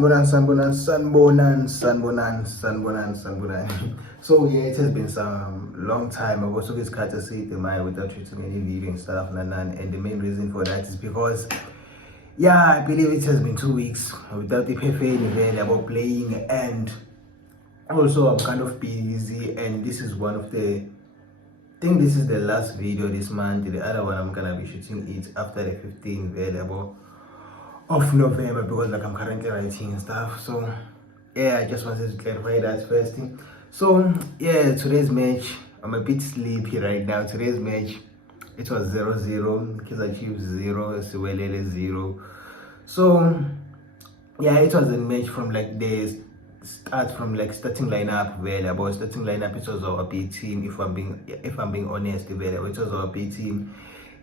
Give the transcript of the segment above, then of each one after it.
Sanbonan. So yeah, it has been some long time. I've also been cut to see the mind without shooting any video and stuff, and the main reason for that is because I believe it has been 2 weeks without the perfect event about playing, and also I'm kind of busy, and this is one of the this is the last video this month. The other one I'm gonna be shooting it after the 15th available of November because I'm currently writing and stuff. So I just wanted to clarify that first thing. So today's match, I'm a bit sleepy right now. Today's match, it was 0-0, Kaizer Chiefs 0, Siwelele 0. So it was a match from like the start, from like starting lineup available. Starting lineup, it was our B team. If I'm being honest, available, it was our B team.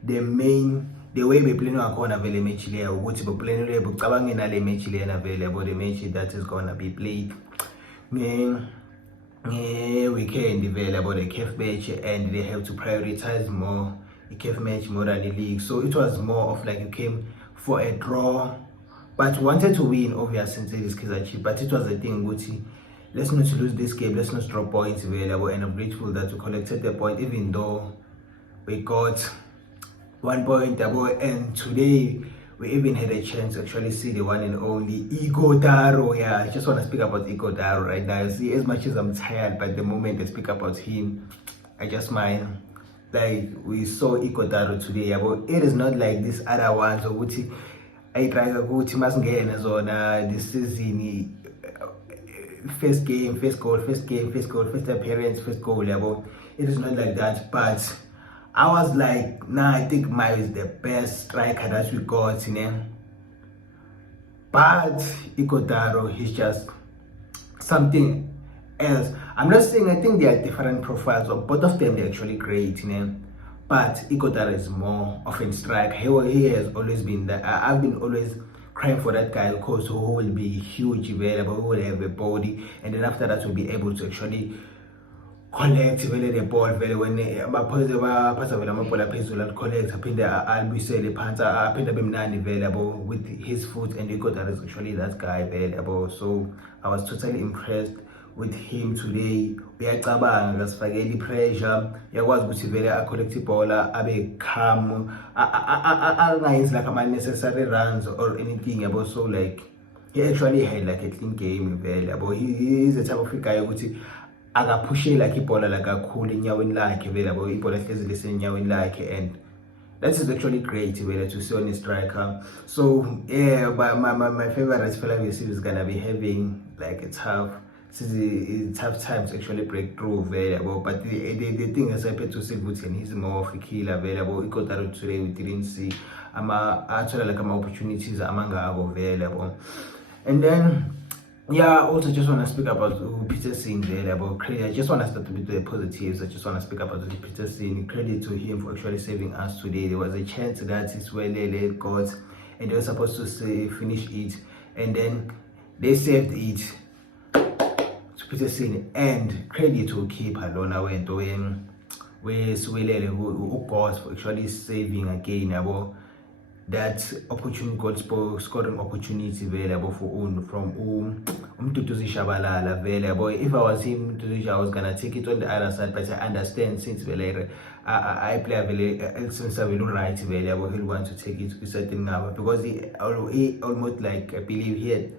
The way we play akhona vele match leyo ukuthi boplanele bucabange nale match lena available, the match that is going to be played weekend available, the CAF match, and they have to prioritize more the CAF match more than the league. So it was more of like you came for a draw but wanted to win, obviously, into this Kaizer Chiefs. But it was a thing, Gucci, let's not lose this game, let's not drop points available, and I'm grateful that we collected the point even though we got 1 point double, and today we even had a chance to actually see the one and only Igor Daro. I just want to speak about Igor Daro right now. See, as much as I'm tired, but the moment I speak about him, I just smile. Like, we saw Igor Daro today, but it is not like this other ones. So I try to go to Masngene zona this season. First game, first goal, first appearance, first goal. It is not like that, but I was like, I think Mayo is the best striker that we got, But Igor Daro, he's just something else. I'm not saying, I think they are different profiles, but both of them, they're actually great, But Igor Daro is more of a striker. He has always been that. I've been always crying for that guy, of course, who will be huge available, who will have a body, and then after that will be able to actually collect the ball vele when abaphoze baphatha vele amabhola phezulu and collect aphinde albuyisele phansi aphinde bemnandi available with his foot, and Igor Daro is actually that guy available. So I was totally impressed with him today. Uyacabanga, akasifakeli pressure, uyakwazi ukuthi vele a-collect ibhola abe calm, angayenzi like ama-necessary runs or anything, so like he actually had like a clean game vele, he is the type of guy ukuthi akaphushe like ibhola la kakhulu enyaweni lakhe vele, ibhola hlezi lisenyaweni lakhe, and that is actually great vele to see on a striker. So but my favorite Felavia is gonna be having like a tough time to actually break through available. But the thing is, I pay to see Putin, he's more of a killer available. He got out today, we didn't see actually like opportunities amanga available. And then also just want to speak about Peterson there, about credit. I just want to start with the positives. I just want to speak about the Peterson. Credit to him for actually saving us today. There was a chance that Siwelele got, and they were supposed to finish it, and then they saved it to Peterson. And credit to keeper Lona went where Siwelele who goes for actually saving again about that opportunity, goal scoring opportunity available from Mduduzi Shabalala available. If I was him, Mduduzi, I was gonna take it on the other side, but I understand since I play since I will right available, he'll want to take it to a certain number because he almost like, I believe he had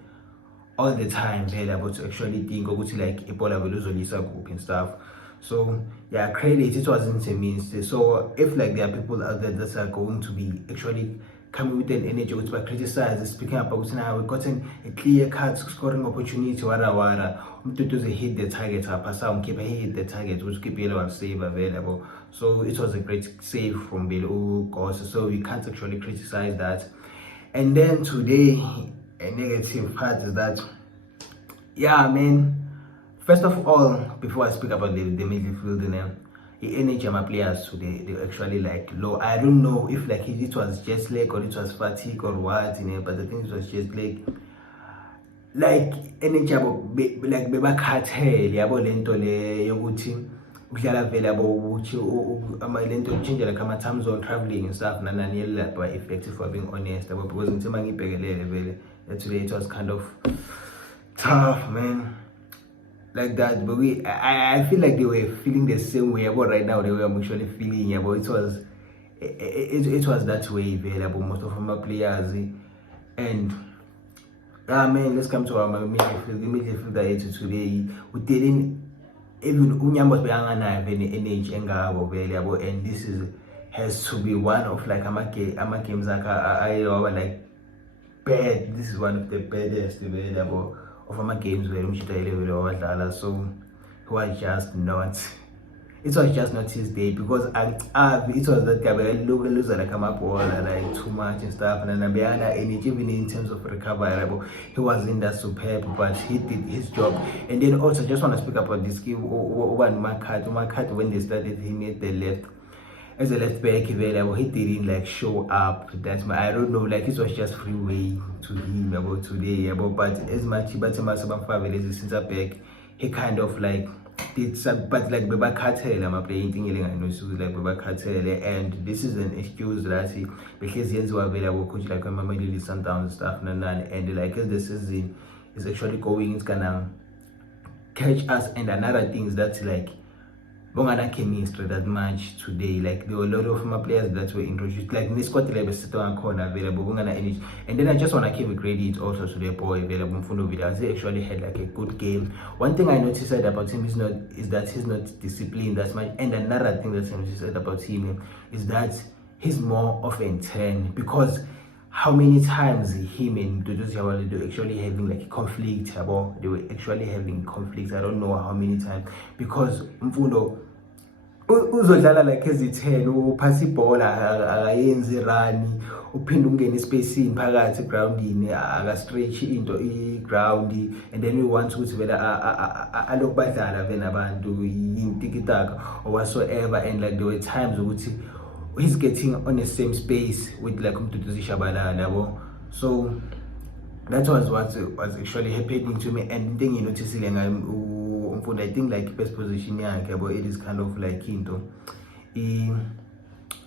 all the time available to actually think of like Ebola will lose group and stuff. So credit, it wasn't a mistake. So if like there are people out there that are going to be actually coming with an energy which by criticize, speaking about now we've gotten a clear cut scoring opportunity, to hit the target, keep hit the target, which keep yellow save available. So it was a great save from Belu course, so we can't actually criticize that. And then today a negative part is that first of all, before I speak about the midfield, the energy of my players today, they actually like low. I don't know if like it was just leg or it was fatigue or what, but I think it was just like energy like beba cartel yabo lento le yokuthi udlala vele yabo ukuthi lento change like ama time zone traveling and stuff nanani lapha effective, for being honest, because ngithema ngibhekelele vele today it was kind of tough, man, like that. But I feel like they were feeling the same way about right now they were actually feeling about it was that way available most of my players. And man, let's come to our midfielder yethu today. We didn't even unyambos beyanganayo any energy engako vele yabo, and this has to be one of like ama games like like bad. This is one of the baddest available of my games where so it was just not his day, because it was that guy where lose like a ball like too much and stuff, and then energy even in terms of recovery he wasn't that superb, but he did his job. And then also just want to speak about this game when when they started him at the left as a left back available, he didn't like show up. That's my, I don't know, like it was just freeway to him about today but as much but as a center back, he kind of like did some, but like Beba Cartel, I'm playing thing like Beba Cartel, and this is an excuse that he, because he is available coach like Mamelodi Sundowns and stuff and like as the season is actually going, it's gonna catch us. And another thing is that like Bongana chemistry that much today. Like there were a lot of my players that were introduced, like this squad corner available, Bongana energy. And then I just want to give a credit also to the boy available Mfundo Villas. He actually had like a good game. One thing I noticed about him is that he's not disciplined that much. And another thing that I noticed about him is that he's more of a 10, because how many times him and Dudu Jawale they were actually having like conflict about, they were actually having conflicts. I don't know how many times, because Mfundo uzodlala like ezi-10 uphasa ibhola akayenzi rani, uphinde ungene espacing phakathi egroundini aka-stretch into i-ground, and then we want ukuthi vele alokhu badlala vena abantu intikitaka or whatsoever. And like there were times ukuthi he's getting on the same space with like Mduduzi Shabalala, so that was what was actually happening to me. And thing you notice I think like best position but it is kind of like into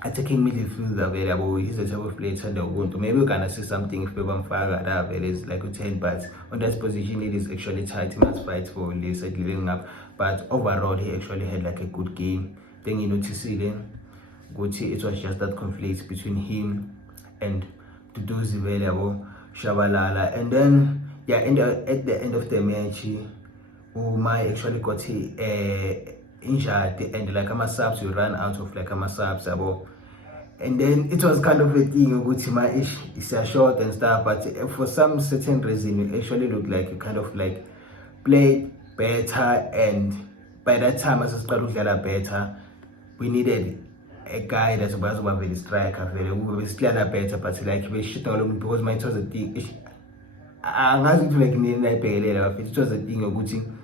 attacking midfield available. He's a type of player to maybe we can see something if people that is like a 10, but on that position it is actually tight. He must fight for this living up, but overall he actually had like a good game. Then you notice then it was just that conflict between him and Duduzi available Shabalala. And then yeah, at the end of the match Umai actually got injured, and like subs you ran out of like subs and then it was kind of a thing which is a short and stuff, but for some certain reason it actually looked like you kind of like played better. And by that time as I started better, we needed a guy that's about to be the striker, we still better, but like we shit all over, because it was a thing. It was a thing of good thing.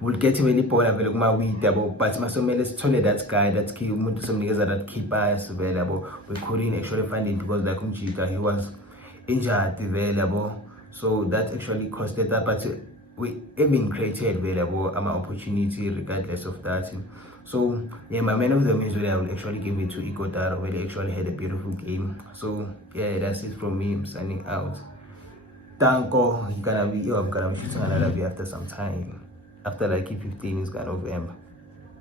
We'll get him any ball available, but let's tell that guy that keeper available. We couldn't actually find him because like he was injured available, so that actually costed that. But we even created available opportunity regardless of that. So yeah, my man of the match I will actually give it to Ikotaro, where they actually had a beautiful game. So yeah, that's it from me. I'm signing out. Tanko, I'm gonna be shooting another video after some time. After like 15 is kind of